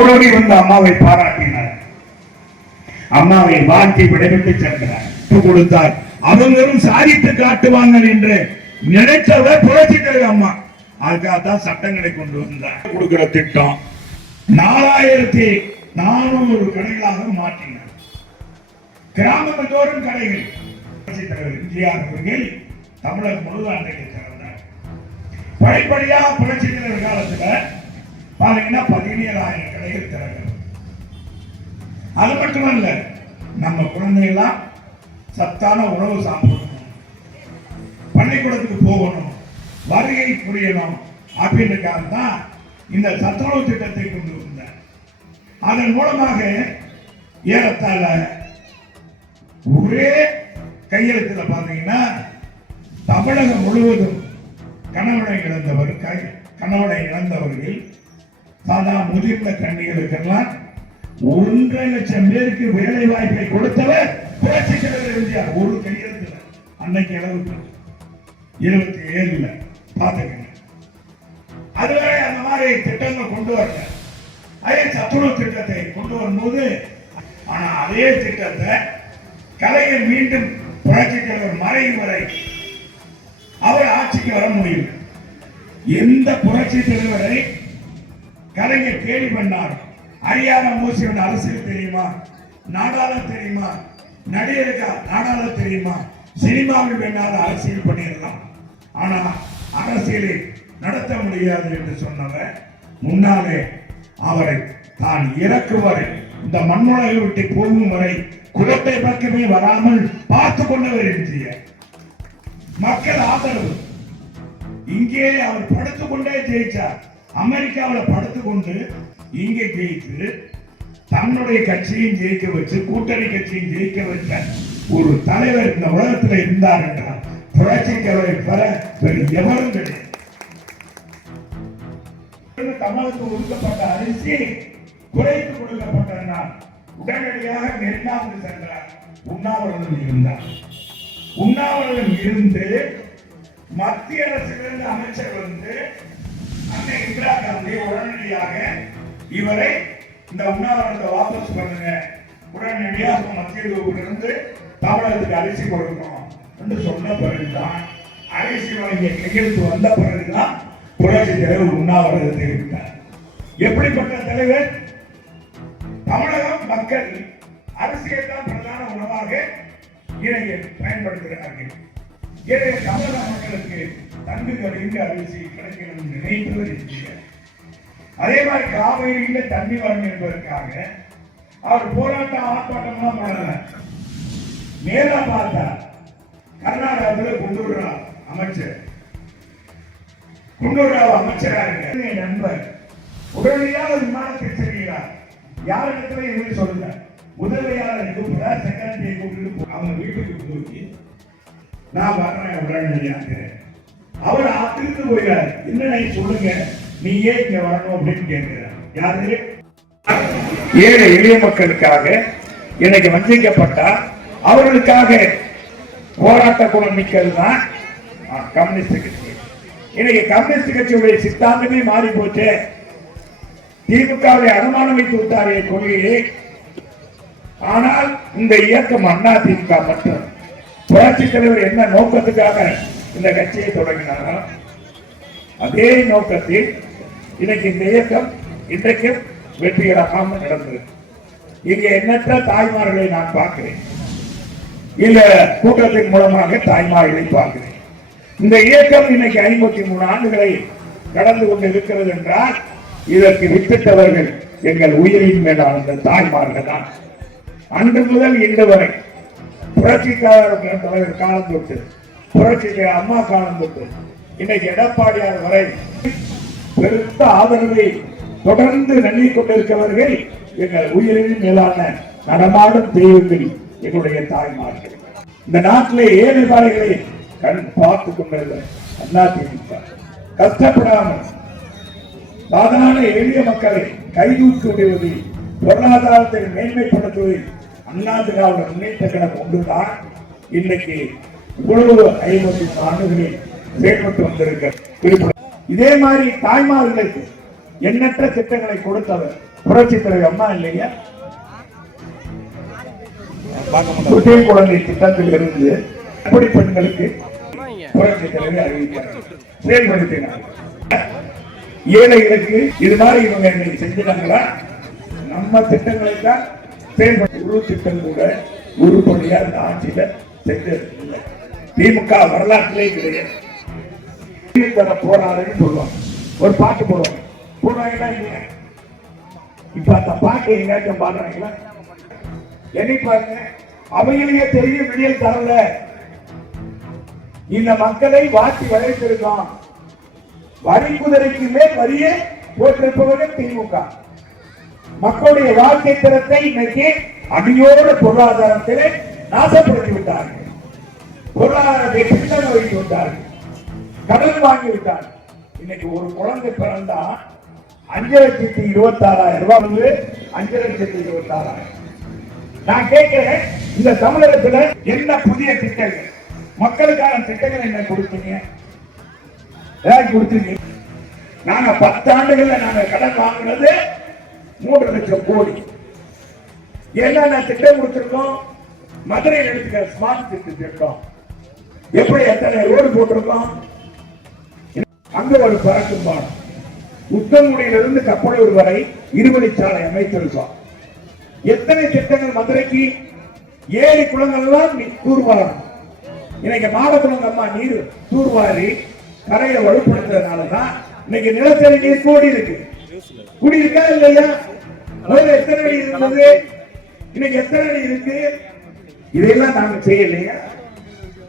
ஓடோடி வந்து அம்மாவை பாராட்டினார். அம்மாவை வாழ்க்கை விடைபெற்று சென்றார். கொடுத்தார். அவங்களும் சாதித்து காட்டுவாங்க என்று நினைச்சவர் புரட்சி தலைவர் அம்மா அதுக்காகத்தான் சட்டங்களை கொண்டு வந்தார். கொடுக்கிற திட்டம் நாலாயிரத்தி நானூறு கடைகளாக மாற்றினார். கிராமந்தோறும் கடைகள். புரட்சி தலைவர் எம்ஜிஆர் அவர்கள் தமிழகம் முழுவதும் அன்றைக்கு திறந்தார். படிப்படியாக புரட்சி தலைவர் காலத்தில் பாத்தீங்கன்னா பதினேழாயிரம் கடைகள் திறக்கிறது. அது மட்டுமல்ல நம்ம குழந்தைகள்லாம் சத்தான உணவு சாப்பிடணும். பள்ளிக்கூடத்துக்கு போகணும் வருகை புரியணும் அப்படின்றக்காக தான் இந்த சத்துணவு திட்டத்தை கொண்டு வந்தார். அதன் மூலமாக ஏறத்தாழ ஒரே கையெழுத்துல பாத்தீங்கன்னா தமிழகம் முழுவதும் கணவனை இழந்தவர் கை- கணவனை இழந்தவர்கள் சாதா முதிர்ந்த கண்ணிகளுக்கெல்லாம் ஒன்றரை லட்சம் பேருக்கு வேலை வாய்ப்பை கொடுத்தவர் புரட்சி தலைவர் எம்ஜிஆர். ஒரு கையெழுத்துல. அன்னைக்கு அளவுக்கு இருபத்தி ஏழுல பாத்துக்கங்க அதுவரை அந்த மாதிரி திட்டங்கள் கொண்டு வரல. அதே சத்துணவு திட்டத்தை கொண்டு வரும்போது ஆனா அதே திட்டத்தை கலைஞர் மீண்டும் புரட்சி தலைவர் மறையும் வரை அவர் ஆட்சிக்கு வர முடியும் எந்த புரட்சி தலைவரை கலைஞர் கேலி பண்ணார். அறியாத மூசியோட அரசியல் தெரியுமா? நாடாள தெரியுமா? நடிகருக்கு நாடாளம் தெரியுமா? சினிமாவில் வேணாத அரசியல் பண்ணிடலாம். ஆனா அரசியலை நடத்த முடியாது என்று சொன்னவர் முன்னாலே அவரை தான் இறக்கும் வரை இந்த மண்ணுலகை விட்டு போகும் வரை குலத்தை பக்கமே வராமல் பார்த்து கொண்டவர் எம்ஜிஆர். மக்கள் ஆதரவு. இங்கே அவர் படுத்துக்கொண்டே ஜெயிச்சார். அமெரிக்காவில் படுத்துக்கொண்டு இங்கே ஜெயித்து தன்னுடைய கட்சியும் ஜெயிக்க வச்சு கூட்டணி கட்சியும் ஜெயிக்க வச்ச ஒரு தலைவர் இந்த உலகத்தில் இருந்தார் என்றால் புரட்சி தலைவர் பெற வேறு எவரும் கிடையாது. தமிழுக்கு ஒதுக்கப்பட்ட அரிசி குறைத்து கொடுக்கப்பட்டனால் உடனடியாக நெருங்காமல் சென்றார். உண்ணாவிரதம் இருந்தார். உண்ணாவிரதம் இருந்து மத்திய அரசிலிருந்து அமைச்சர் வந்து அன்னை இந்திரா உடனடியாக இவரை இந்த உண்ணாவிரத்தை வாபஸ் பண்ணுங்க. உடனடியாக மத்திய தொகுப்பிலிருந்து தமிழகத்துக்கு அரிசி கொடுக்கணும் என்று சொன்ன பிறகுதான் அரிசி வழங்கிய கையெழுத்து வந்த பிறகுதான் புரட்சி தலைவர் உண்ணாவிரதத்தை விட்டார் எப்படிப்பட்ட தலைவர்? தமிழகம் மக்கள் அரிசியை தான் பிரதான உணவாக இதை பயன்படுத்துகிறார்கள். ஏழை தமிழக மக்களுக்கு தங்கு கடைந்து அரிசி கிடைக்கணும் என்று நினைப்பவர் எம்ஜிஆர் அதே மாதிரி காவிரியில தண்ணி வரும் என்பதற்காக அவர் போராட்டம் ஆர்ப்பாட்டம்லாம் பண்ணல. நேரா பார்த்தா கர்நாடகத்தில் குண்டூர் அமைச்சர். குண்டூர்ராவ் அமைச்சரா இருக்க நண்பர். உடனடியாக விமானத்தை செல்கிறார். யாரிடத்துல இவங்க சொல்லுங்க உதவியாளரை கூப்பிடுறார். செக்ரட்டரியை கூப்பிட்டு அவங்க வீட்டுக்கு போய் நான் வர்றேன் உடனடியாக அவர் ஆத்திருந்து போயிறார் என்ன நீ சொல்லுங்க. நீ ஏன் இங்க வரணும்? அப்படின்னு கேட்கிறார். யாரு? ஏழை எளிய மக்களுக்காக இன்னைக்கு வஞ்சிக்கப்பட்டா அவர்களுக்காக போராட்ட குணம் மிக்கது தான் கம்யூனிஸ்ட் கட்சி. இன்னைக்கு கம்யூனிஸ்ட் கட்சியுடைய சித்தாந்தமே மாறி போச்சு திமுகவை அனுமானம் வைத்து விட்டாரே கொள்கையை. ஆனால் இந்த இயக்கம் அண்ணா திமுக மட்டும். புரட்சி தலைவர் என்ன நோக்கத்துக்காக இந்த கட்சியை தொடங்கினாரோ அதே நோக்கத்தில் இன்னைக்கு இந்த இயக்கம் இன்றைக்கும் வெற்றிகரமாக நடந்தது. இங்கே எண்ணற்ற தாய்மார்களை நான் பார்க்கிறேன். இந்த கூட்டத்தின் மூலமாக தாய்மார்களை பார்க்கிறேன். இந்த இயக்கம் இன்னைக்கு ஐம்பத்தி மூணு ஆண்டுகளை கடந்து கொண்டு இருக்கிறது என்றால் இதற்கு வித்திட்டவர்கள் எங்கள் உயிரின் மேலான தாய்மார்கள் தான் அன்று முதல் இன்று வரை புரட்சிக்காரர் தலைவர் காலம் தொட்டு புரட்சி அம்மா காலம் தொட்டு இன்னைக்கு எடப்பாடியார் வரை பெருத்த ஆதரவை தொடர்ந்து நல்கிக் கொண்டிருக்கிறவர்கள் எங்கள் உயிரின் மேலான நடமாடும் தெய்வங்கள் எங்களுடைய தாய்மார்கள். இந்த நாட்டிலே ஏழு தாய்களை கண் பார்த்து கொண்டிருந்த அண்ணா திமுக. கஷ்டப்படாமல் சாதாரண எளிய மக்களை கைதூக்கி விடுவதில் பொருளாதாரத்தை மேன்மைப்படுத்துவதில் அண்ணா திராவிட முன்னேற்ற கழகம் ஒன்றுதான். இன்னைக்கு இவ்வளவு ஐம்பத்தி ஆண்டுகளில் செயல்பட்டு வந்திருக்க இதே மாதிரி தாய்மார்களுக்கு எண்ணற்ற திட்டங்களை கொடுத்தவர் புரட்சி தலைவர் அம்மா இல்லையா? பார்க்க குட்டை குழந்தை திட்டத்தில் இருந்து அப்படி பெண்களுக்கு புரட்சி தலைவர் அறிவித்தார் செயல்படுத்தினார். ஏழைகளுக்கு இது மாதிரி இவங்க இன்னைக்கு செஞ்சுட்டாங்களா? நம்ம திட்டங்களை தான் செயல்பட்டு ஒரு திட்டம் கூட உருப்படியா இந்த ஆட்சியில செஞ்சது இல்லை திமுக வரலாற்றிலே கிடையாது. தர போராடுன்னு சொல்லுவாங்க. ஒரு பாட்டு போடுவாங்க. போடுவாங்களா இல்லையா? இப்ப அந்த பாட்டு எங்காச்சும் பாடுறாங்களா? என்னை பாருங்க. அவையிலேயே தெரியும் விடியல் தரல இந்த மக்களை வாட்டி வளைத்திருக்கான். வரி குதிரைக்கு மேல் வரியே போட்டிருப்பவர்கள் திமுக. மக்களுடைய வாழ்க்கை தரத்தை இன்னைக்கு அடியோட பொருளாதாரத்திலே நாசப்படுத்தி விட்டார்கள் பொருளாதாரத்தை பின்னணி வைத்து விட்டார்கள். கடன் வாங்கி விட்டார்கள். இன்னைக்கு ஒரு குழந்தை பிறந்தா அஞ்சு லட்சத்தி இருபத்தி ஆறாயிரம் ரூபாய் வந்து அஞ்சு லட்சத்தி இருபத்தி ஆறாயிரம் நான் கேட்கிறேன் இந்த தமிழகத்துல என்ன புதிய திட்டங்கள்? மக்களுக்கான திட்டங்கள் என்ன கொடுத்தீங்க? ஏதாவது கொடுத்தீங்க? நாங்க பத்து ஆண்டுகள்ல நாங்க கடன் வாங்கினது மூன்று லட்சம் கோடி. என்னென்ன திட்டம் கொடுத்திருக்கோம். மதுரையில் எடுத்துக்க ஸ்மார்ட் சிட்டி திட்டம். எப்படி எத்தனை ரோடு போட்டிருக்கோம்? அங்க ஒரு பறக்கும் பாடம் உத்தங்குடியிலிருந்து கப்பலூர் வரை இருவழிச்சாலை அமைத்திருக்கோம். எத்தனை திட்டங்கள் மதுரைக்கு? ஏரி குளங்கள்லாம் தூர்வாரம் நீ இன்னைக்கு மாடக்குளங்க அம்மா நீர் தூர்வாரி கரையை வலுப்படுத்துறதுனாலதான் இன்னைக்கு நிலத்தடி நீர் கூடி இருக்கு. குடி இருக்கா இல்லையா? முதல்ல எத்தனை அடி இருந்தது? இன்னைக்கு எத்தனை அடி இருக்கு? இதையெல்லாம் நாங்க செய்யலையா?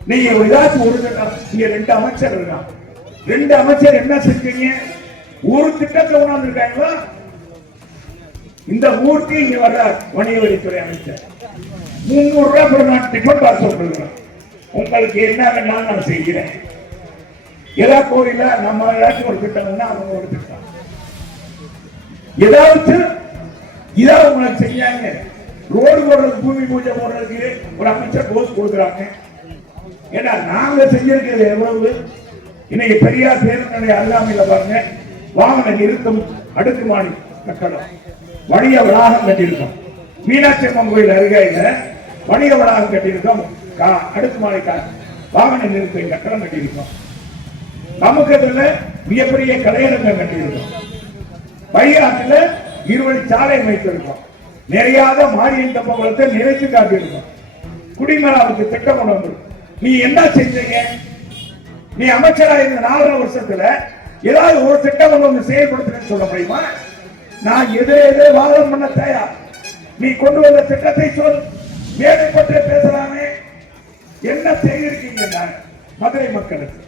நீங்க ஏதாச்சும் ஒரு நீங்க இங்க ரெண்டு அமைச்சர் இருக்கான் ரெண்டு அமைச்சர் என்ன செஞ்சீங்க? ஒரு திட்டத்தை உணர்ந்து இருக்காங்களா இந்த ஊருக்கு இங்க வர்ற வணிகவரித்துறை அமைச்சர். முன்னூறு ரூபாய் ஒரு நான் டிஃபன் பாஸ் சொல்றேன் உங்களுக்கு என்ன வேணாலும் நான் செய்கிறேன். ஏதா கோயில நம்ம ஏதாச்சும் ஒரு திட்டம்னா அவங்க ஒரு திட்டம். ஏதாவது இதாக உங்களுக்கு செய்யாங்க. ரோடு போடுறது பூமி பூஜை போடுறதுக்கு ஒரு அமைச்சர் போஸ் கொடுக்குறாங்க. ஏன்னா நாங்க செஞ்சிருக்கிறது எவ்வளவு? இன்னைக்கு பெரியார் பேருந்து அருகாமையில பாருங்க. வாகன நிறுத்தம் அடுக்குமாடி கட்டடம். வணிக வளாகம் கட்டியிருக்கோம். மீனாட்சி அம்மன் கோயில் அருகையில வணிக வளாகம் கட்டியிருக்கோம். கா- அடுக்குமாடி வாகன நிறுத்தம் கட்டடம் கட்டியிருக்கோம். நமக்கு மிகப்பெரிய கலையரங்கம் கட்டியிருக்கோம். வைகாட்டுல இருவழி சாலை அமைத்திருக்கோம். நிறையாத மாரியன் தப்பகுளத்தை நிறைத்து காட்டியிருக்கோம். குடிமராமத்து திட்டம் கொண்டு நீ என்ன செஞ்சீங்க? நீ அமைச்சரா இருந்த நாலரை வருஷத்துல ஏதாவது ஒரு திட்டம் ஒன்று செயல்படுத்துறேன்னு சொல்ல முடியுமா? நான் எதிரே எதிரே வாதம் பண்ண தயார். நீ கொண்டு வந்த திட்டத்தை சொல். மேடை பற்றி பேசலாமே. என்ன செய்திருக்கீங்க நான்? மதுரை மக்களுக்கு.